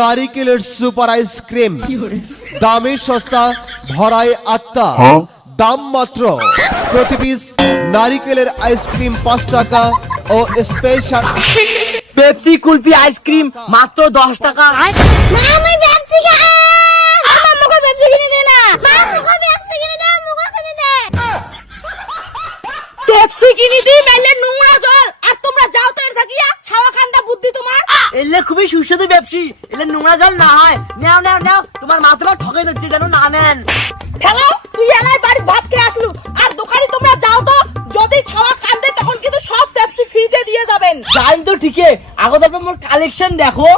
নারিকেলের super ice cream দামে সস্তা ভরায় আত্মা দাম মাত্র প্রতি পিস নারিকেলের আইসক্রিম 5 টাকা ও স্পেশাল পেপসি কুলফি আইসক্রিম মাত্র 10 টাকা। মা আমি পেপসি খাই। আমাকে পেপসি কিনে দে না। মা আমাকে পেপসি কিনে দে, আমাকে কিনে দে। পেপসি কিনে দি মেলে নোংরা জল আর তোমরা যাও তো এর থাকিয়া ছাওয়া কান্দা বুদ্ধি তোমার। এলে খুবই সুস্বাদু পেপসি, এলে নোংরা জল না হয়। নাও নাও নাও, তোমার মা তোমার ঠকে যাচ্ছে যেন না নেন। হ্যালো তুই এলাই বাড়ি ভাত খেয়ে আসলু আর দোকানে তোমরা যাও তো, যদি ছাওয়া কান্দে তখন কিন্তু সব পেপসি ফ্রিতে দিয়ে যাবেন। জানি তো ঠিকই, আগে তারপর মোর কালেকশন দেখো।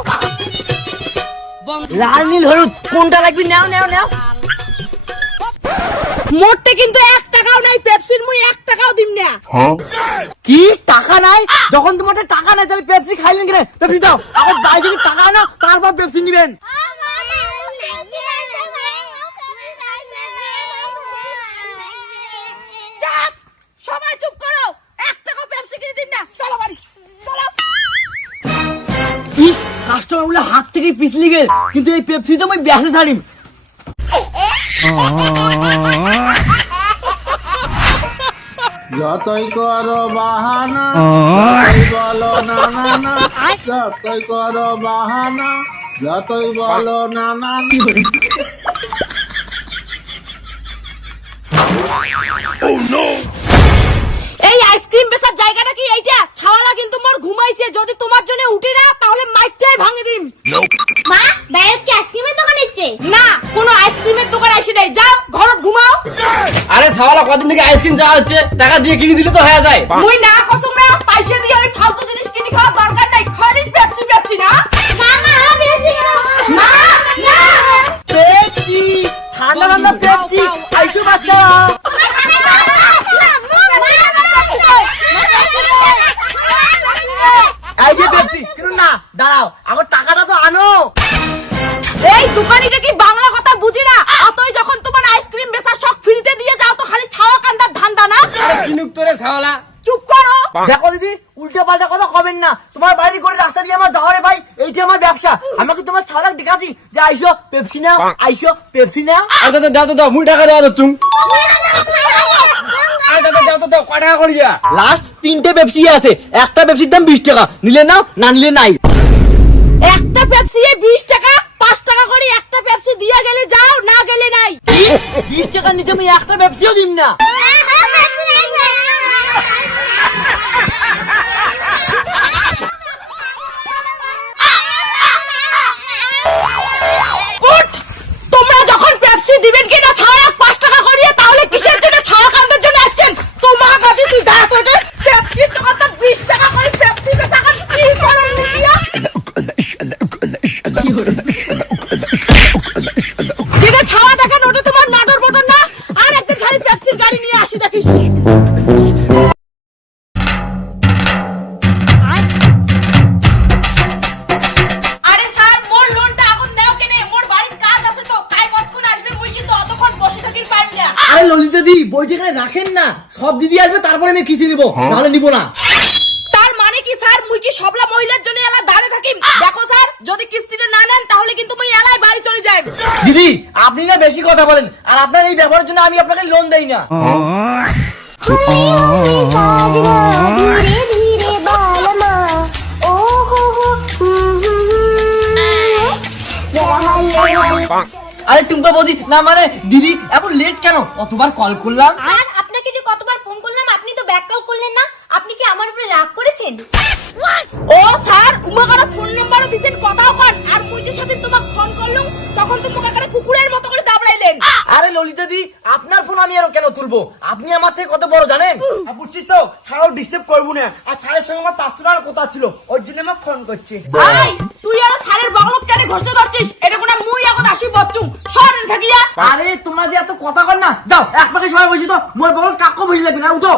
লাল নীল হলুদ কোনটা লাগবে? নাও নাও নাও। মোটে কিন্তু 1 টাকাও নাই পেপসির, মুই 1 টাকাও দিম না। কি টাকা নাই? যখন তোমার টাকা নাই তাহলে পেপসি খাইলেন কেন? পেপসি দাও, আগে বাইরে থেকে টাকা নাও তারপর পেপসি নেবেন। চাপ, সবাই চুপ করো, 1 টাকা পেপসি কিনে দিন না। চলো বাড়ি চলো। ইস, কাস্টমার গুলো হাত থেকে পিছলি গেল, কিন্তু এই পেপসি তো আমি ব্যাসে ছাড়িম। যতই করো বাহানা যতই বলো না না না, যতই করো বাহানা যতই বলো না না না। এই আইসক্রিম বেচার জায়গাটা কি এইটা? ছাওয়ালা কিন্তু মোর ঘুমাইছে, যদি তোমার জন্য উঠি না তাহলে মাইকটাই ভাঙে দিম। মা বাইরে কি আইসক্রিমের দোকান ইচ্ছে? না, কোনো আইসক্রিমের দোকান আসে নাই, যাও ঘরত ঘুমাও। আরে সাওয়ালা কদিন থেকে আইসক্রিম চাওয়া হচ্ছে, টাকা দিয়ে কিনে দিলে তো হয়ে যায়। মুই না কসম না, পয়সা দিয়ে ওই ফালতু জিনিস কিনে খাওয়ার দরকার নাই, খালি পেপসি পেপসি না। মা মা আমি পেপসি খাবো। মা না, পেপসি, ঠান্ডা ঠান্ডা পেপসি, আইসো বাচ্চা। এই যে পেপসি, কিনুন না, দাঁড়াও, আগে টাকাটা তো আনো। এই দোকানিটা কি বাংলা কথা বুঝি না? অতই যখন তোমার আইসক্রিম বেচার শখ ফ্রিতে দিয়ে যাও তো খালি ছাওয়া কান্দার ধান্দা না। কিনুক তোরে সাওয়ালা। চুপ করো। দেখো দিদি, উল্টো পাল্টা কথা কবেন না। তোমার বাড়ি করে রাস্তা দিয়ে আমার যাওয়ারে ভাই, এইটা আমার ব্যবসা। আমাকে তোমার ছাওয়ালা দেখাছি যে আইসো পেপসি নাও, আইসো পেপসি নাও। আর দাদা দাও তো দাও, মুই টাকা দেওয়া দচ্ছুম। আর দাদা দাও তো দাও, কয় টাকা করিয়া? লাস্ট 3টে পেপসি আছে, একটা পেপসির দাম 20 টাকা, নিলে নাও, না নিলে নাই। একটা পেপসি 20 টাকা, 5 টাকা করে একটা পেপসি দিয়া গেলে যাও, না গেলে নাই। 20 টাকার নিচে আমি একটা পেপসিও দিম না। উঠ! তোমরা যখন পেপসি দিবেন কি না ছাওয়া 5 টাকা করিয়ে, তাহলে কিসের জন্য ছাওয়া কান্দার জন্য আসছেন? তোমার কাছে তুই দাঁড়া তো, পেপসি তোমার তো 20 টাকা করে পেপসি বেচা কাজ কি করেন দিয়া? যেটা ছাওয়া দেখেন ওটা তোমার নাটর বটন না, আর একদিন খালি পেপসির গাড়ি নিয়ে আসি দেখিস। আরে স্যার, মোর লোনটা আগুন দাও কেনে? মোর বাড়ির কাজ আছে তো, কাই কতক্ষণ আসবে, মুই কিন্তু অতক্ষণ বসে থাকির পাইম না। আরে ললিতা দি, বইটা এখানে রাখেন না, সব দিদি আসবে তারপরে আমি কিস্তি নিবো, নাহলে নিবো না। তার মানে কি স্যার, মুই কি সবলা মহিলার জন্য এলা দাঁড়ে থাকিম? দেখো স্যার, যদি কিস্তিটা না নেন তাহলে কিন্তু মুই এলাই বাড়ি চলে যাই। দিদি, আপনি না বেশি কথা বলেন, আর আপনার এই ব্যবহারের জন্য আমি আপনাকে লোন দেই না। ধীরে ধীরে বল মা ও হো হো আরে টুম্পা বৌদি, না মানে দিদি এখন লেট কেন? কতবার কল করলাম। আর আপনাকে যে কতবার ফোন করলাম আপনি তো ব্যাক কল করলেন না। আপনি কি আমার উপরে রাগ করেছেন? ও স্যার, উমাকারা ফোন নাম্বারও দিছেন, কথাও কন, আর মুই যে সাথে তোমাকে ফোন করলুম তখন তো মুখাকারে কুকুরের মতো করে দাবড়াইলেন। আরে ললিতা দি, আপনার ফোন আমি আরো কেন তুলবো? আপনি আমার থেকে কত বড় জানেন? বুঝছিস তো, ছাড়াও ডিস্টার্ব করবো না। আর ছাড়ের সঙ্গে আমার পার্সোনাল কথা ছিল, ওর জন্য আমার ফোন করছে। আই, তুই আর স্যারের বগলত কেন ঘষতে ধরছিস? এটা কোন মুই আগত আসি বচ্চু শহরে থাকিয়া। আরে তোমরা যে এত কথা কর না, যাও এক পাকে সবাই বসি তো, মোর বগল কাকু বুঝি লাগবে না, উঠো।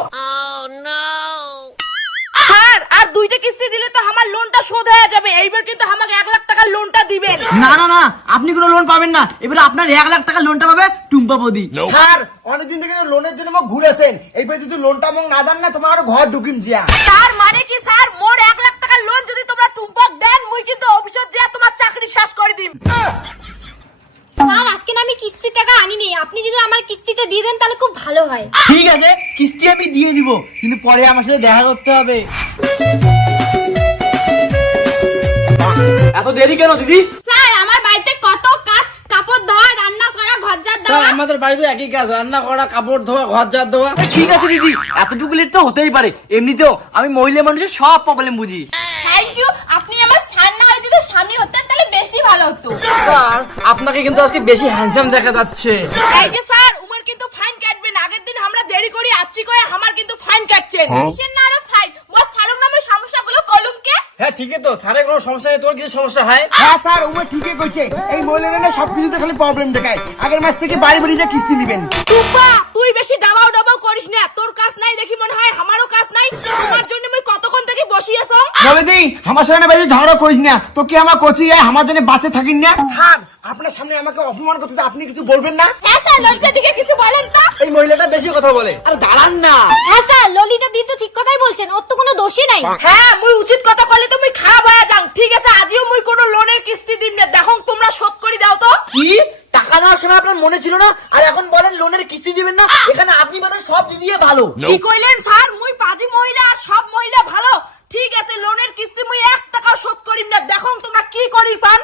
স্যার, আর 2টা কিস্তি দিলে তো আমার লোনটা শোধ হয়ে যাবে। এইবার কিন্তু আমাকে 1 লাখ টাকার লোনটা দিবেন। না না না, আপনি কোনো লোন পাবেন না। এবারে আপনার 1 লাখ টাকা লোনটা পাবে টুম্পা বৌদি। স্যার, অনেকদিন থেকে লোনের জন্য আমাকে ঘুরেছেন, এইবার যদি লোনটা আমাকে না দেন না, তোমার ঘর ঢুকিম জিয়া। তার মানে কি স্যার, মোর 1 লাখ টাকার লোন এখন যদি তোমরা টুম্পক দেন মুই কিন্তু অফিসত যে তোমার চাকরি শেষ করে দিম। স্যার আজকে না আমি কিস্তির টাকা আনিনি, আপনি যদি আমার কিস্তিটা দিয়ে দেন তাহলে খুব ভালো হয়। ঠিক আছে, কিস্তি আমি দিয়ে দিব, কিন্তু পরে আমার সাথে দেখা করতে হবে। এত দেরি কেন দিদি? স্যার আমার বাড়িতে কত কাজ, কাপড় ধোয়া, রান্না করা, ঘর ঝাড় দেওয়া। আমাদের বাড়িতে একই কাজ, রান্না করা, কাপড় ধোয়া, ঘর ঝাড় দেওয়া। ঠিক আছে দিদি, এতটুকু লেট তো হতেই পারে, এমনিতেও আমি মহিলা মানুষের সব প্রবলেম বুঝি। থ্যাংক ইউ, আপনি আমার স্যার না হয়ে যদি স্বামী হতেন তাহলে বেশি ভালো হতো। স্যার আপনাকে কিন্তু আজকে বেশি হ্যান্ডসাম দেখা যাচ্ছে। এই যে স্যার উমার কিন্তু ফাইন কাটবেন, আগের দিন আমরা দেরি করি আচ্ছি কয়ে আমার কিন্তু ফাইন কাটছেন। কিসের না আরো ফাইন, মোর স্যারের নামের সমস্যাগুলো কলম কে? হ্যাঁ ঠিকই তো, স্যারের কোনো সমস্যা নেই, তোর কিছু সমস্যা হয়? হ্যাঁ স্যার, উমা ঠিকই কইছে, এই মহিলারা না সবকিছুতে খালি প্রবলেম দেখায়। আগের মাস থেকে বাড়ি বাড়ি যা কিস্তি দিবেন। টুম্পা তুই বেশি ডাবাও ডাবাও করিস না, তোর কাজ নাই দেখি মনে হয়, আমারও কাজ নাই, তোমার জন্য আমি কতক্ষণ থেকে বসি আছো। বলে দিই, আমার সামনে বাড়ি ঝগড়া করিস না, তো কি আমার কোচি আমার জন্য বাঁচে থাকিস না। স্যার আপনার সামনে আমাকে অপমান করতে, আপনি কিছু বলবেন না? হ্যাঁ স্যার, ললিতার দিকে কিছু বলেন তো। এই মহিলাটা বেশি কথা বলে। আরে দাঁড়ান না। হ্যাঁ স্যার, ললিতা দি তো ঠিক কথাই বলছেন, ওর তো কোনো দোষই নাই। হ্যাঁ মুই উচিত কথা কইলে তো মুই খারাপ হয়ে যাং। ঠিক আছে আজিও মুই কোনো লোনের কিস্তি দিম না, দেখো তোমরা শোধ করে দাও তো। কি টাকা নেওয়ার সময় আপনার মনে ছিল না, আর এখন বলেন লোনের কিস্তি দিবেন না? এখানে আপনি মানে সব দিয়ে ভালো। কি কইলেন স্যার? মুই পাজি মহিলা আর সব মহিলা ভালো? ঠিক আছে লোনের কিস্তি মুই 1 টাকাও শোধ করিম না, দেখো তোমরা কি করি পান।